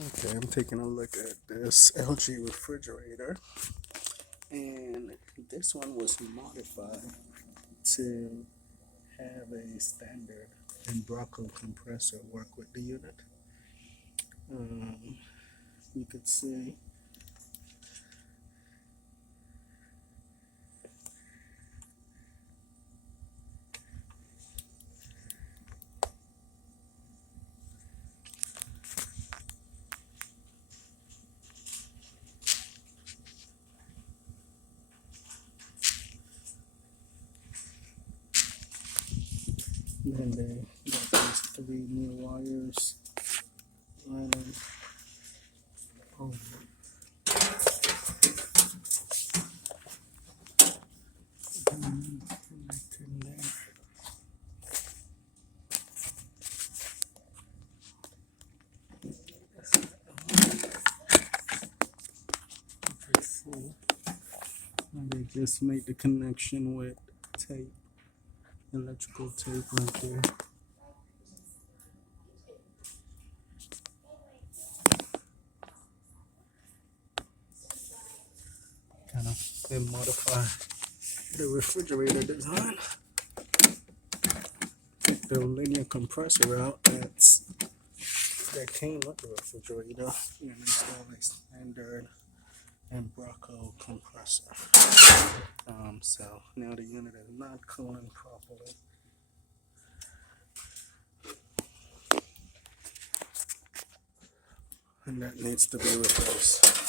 Okay, I'm taking a look at this LG refrigerator, and this one was modified to have a standard Embraco compressor work with the unit. You could see and they got these three new wires running over. Connecting there. See. And they just made the connection with tape, electrical tape right there. Kind of been modified the refrigerator design. Take the linear compressor out that came with the refrigerator and install a standard Embraco compressor. So now the unit is not cooling properly. And that needs to be replaced.